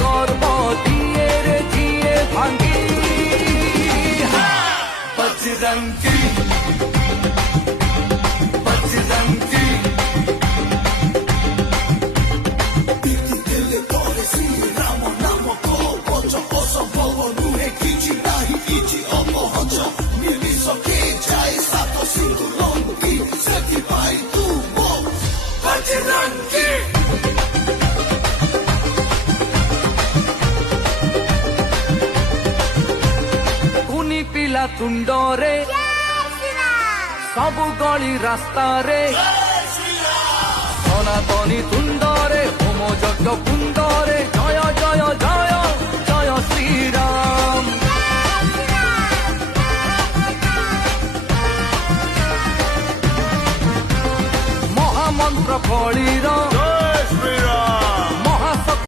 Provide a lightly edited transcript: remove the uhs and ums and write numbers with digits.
গর্ব দিয়ে রে জিয়ে ভাঙ্গি বজরঙ্গি বজরঙ্গি କୁନି ପିଲା ତୁଣ୍ଡରେ ସବୁ ଗଳି ରାସ୍ତାରେ ସନାତନୀ ତୁଣ୍ଡରେ ହୋମ ଯଜ୍ଞ କୁଣ୍ଡ